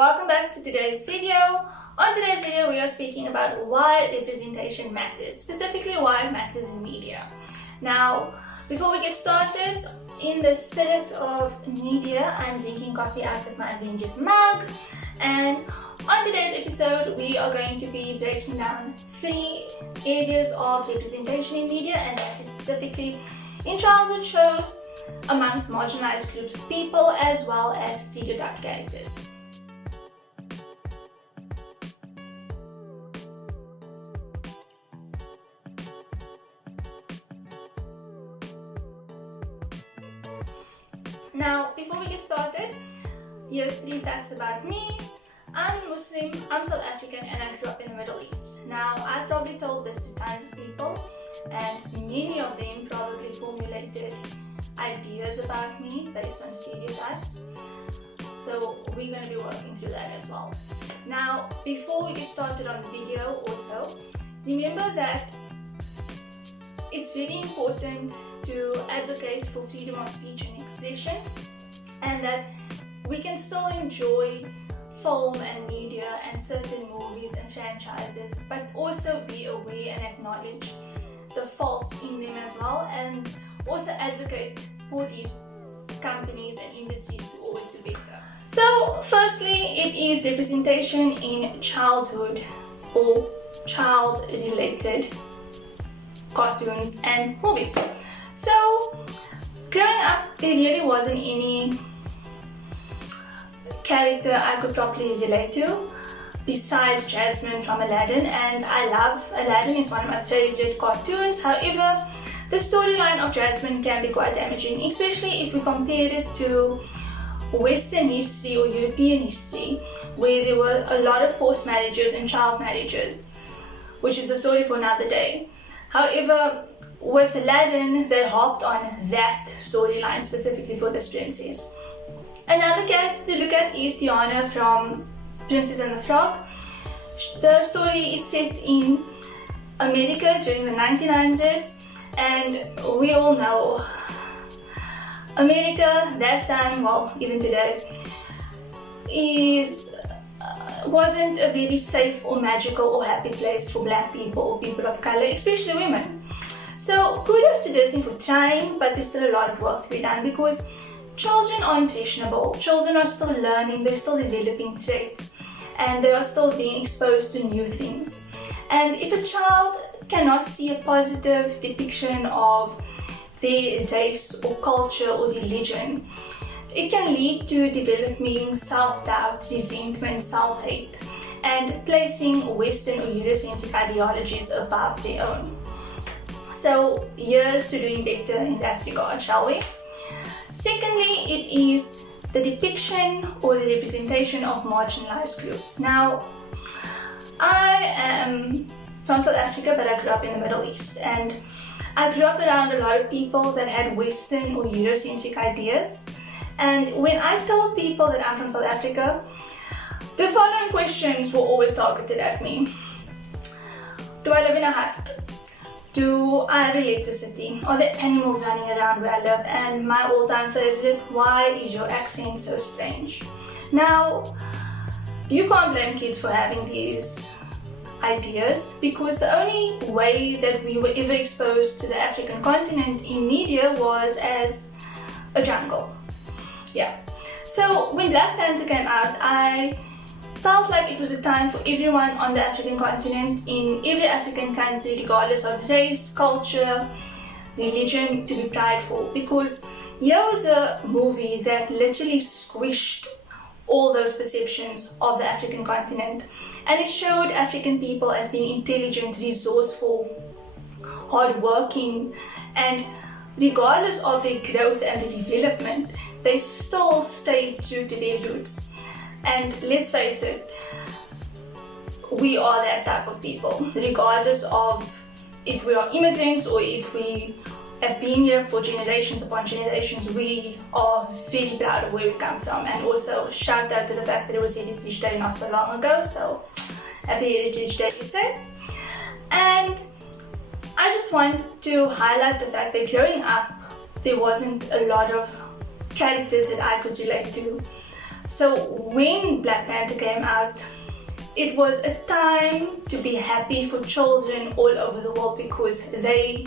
welcome back to today's video. On today's video, we are speaking about why representation matters, specifically why it matters in media. Now, before we get started, in the spirit of media, I'm drinking coffee out of my Avengers mug, and on today's episode, we are going to be breaking down 3 areas of representation in media, and that is specifically in childhood shows, amongst marginalized groups of people, as well as stereotyped characters. Now, before we get started, here's 3 facts about me. I'm Muslim, I'm South African, and I grew up in the Middle East. Now, I've probably told this to tons of people, and many of them probably formulated ideas about me based on stereotypes. So we're going to be working through that as well. Now, before we get started on the video also, remember that it's very important to advocate for freedom of speech and expression, and that we can still enjoy film and media and certain movies and franchises, but also be aware and acknowledge the faults in them as well, and also advocate for these companies and industries to always do better. So firstly, it is representation in childhood or child-related cartoons and movies. So growing up, there really wasn't any character I could properly relate to besides Jasmine from Aladdin, and I love Aladdin. It's one of my favorite cartoons. However, the storyline of Jasmine can be quite damaging, especially if we compare it to Western history or European history, where there were a lot of forced marriages and child marriages, which is a story for another day. However, with Aladdin, they harped on that storyline specifically for this princess. Another character to look at is Tiana from Princess and the Frog. The story is set in America during the 1900s, and we all know America that time, well, even today, wasn't a very safe or magical or happy place for black people or people of color, especially women. So kudos to Disney for trying, but there's still a lot of work to be done, because children are impressionable. Children are still learning, they're still developing traits, and they are still being exposed to new things. And if a child cannot see a positive depiction of their race or culture or religion, it can lead to developing self-doubt, resentment, self-hate, and placing Western or Eurocentric ideologies above their own. So here's to doing better in that regard, shall we? Secondly, it is the depiction or the representation of marginalized groups. Now, I am from South Africa, but I grew up in the Middle East, and I grew up around a lot of people that had Western or Eurocentric ideas. And when I told people that I'm from South Africa, the following questions were always targeted at me. Do I live in a hut? Do I have electricity? Are there animals running around where I live? And my all-time favorite, why is your accent so strange? Now, you can't blame kids for having these ideas, because the only way that we were ever exposed to the African continent in media was as a jungle. Yeah. So when Black Panther came out, I felt like it was a time for everyone on the African continent, in every African country, regardless of race, culture, religion, to be prideful, because here was a movie that literally squished all those perceptions of the African continent, and it showed African people as being intelligent, resourceful, hardworking, and regardless of their growth and their development, they still stayed true to their roots. And let's face it, we are that type of people, regardless of if we are immigrants or if we have been here for generations upon generations. We are very proud of where we come from, and also shout out to the fact that it was Heritage Day not so long ago, so happy Heritage Day, sir. And I just want to highlight the fact that growing up, there wasn't a lot of characters that I could relate to. So when Black Panther came out, it was a time to be happy for children all over the world because they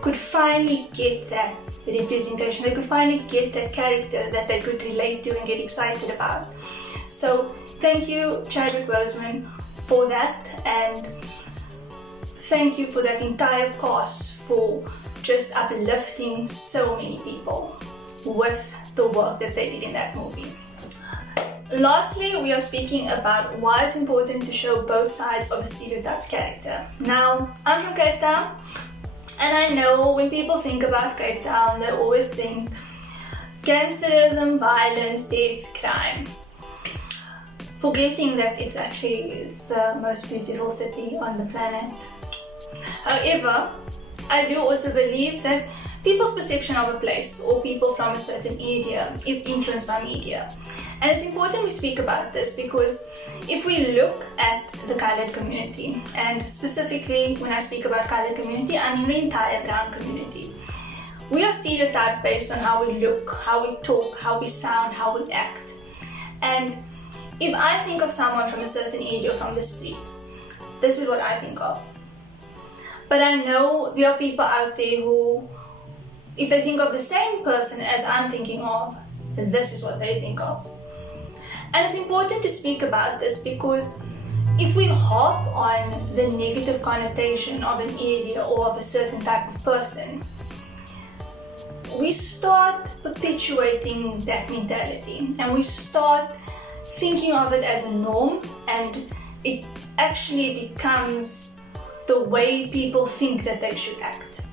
could finally get that representation. They could finally get that character that they could relate to and get excited about. So thank you, Chadwick Boseman, for that, and thank you for that entire cast for just uplifting so many people with the work that they did in that movie. Lastly, we are speaking about why it's important to show both sides of a stereotyped character. Now, I'm from Cape Town, and I know when people think about Cape Town, they always think gangsterism, violence, death, crime, forgetting that it's actually the most beautiful city on the planet. However, I do also believe that people's perception of a place or people from a certain area is influenced by media. And it's important we speak about this because if we look at the coloured community, and specifically when I speak about coloured community, I mean the entire brown community, we are stereotyped based on how we look, how we talk, how we sound, how we act. And if I think of someone from a certain area from the streets, this is what I think of. But I know there are people out there who, if they think of the same person as I'm thinking of, this is what they think of. And it's important to speak about this because if we harp on the negative connotation of an area or of a certain type of person, we start perpetuating that mentality and we start thinking of it as a norm, and it actually becomes the way people think that they should act.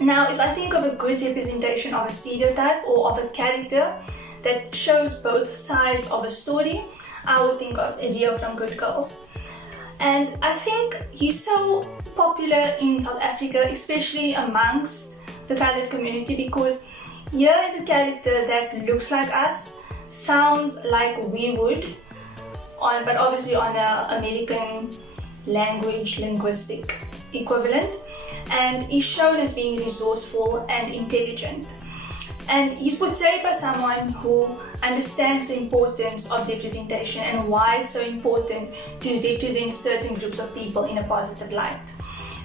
Now, if I think of a good representation of a stereotype or of a character that shows both sides of a story, I would think of Rio from Good Girls. And I think he's so popular in South Africa, especially amongst the coloured community, because here is a character that looks like us, sounds like we would, but obviously on an American language linguistic equivalent, and he's shown as being resourceful and intelligent. And he's portrayed by someone who understands the importance of representation and why it's so important to represent certain groups of people in a positive light.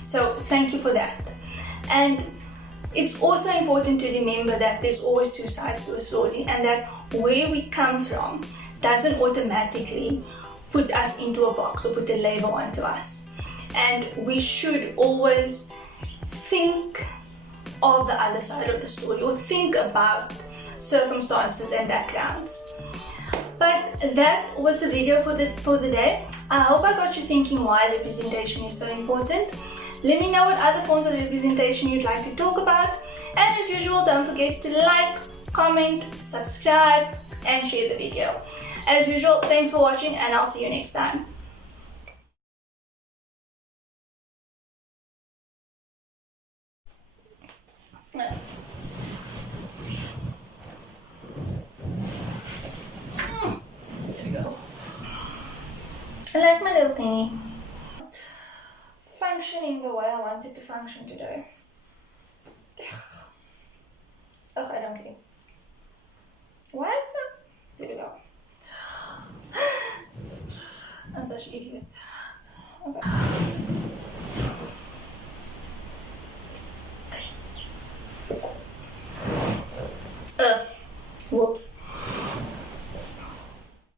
So thank you for that. And it's also important to remember that there's always two sides to a story, and that where we come from doesn't automatically put us into a box or put a label onto us. And we should always think of the other side of the story or think about circumstances and backgrounds. But that was the video for the day. I hope I got you thinking why representation is so important. Let me know what other forms of representation you'd like to talk about, and as usual, don't forget to like, comment, subscribe and share the video. As usual, thanks for watching and I'll see you next time. There we go. I like my little thingy. Functioning the way I want it to function today. Ugh, I don't care. What?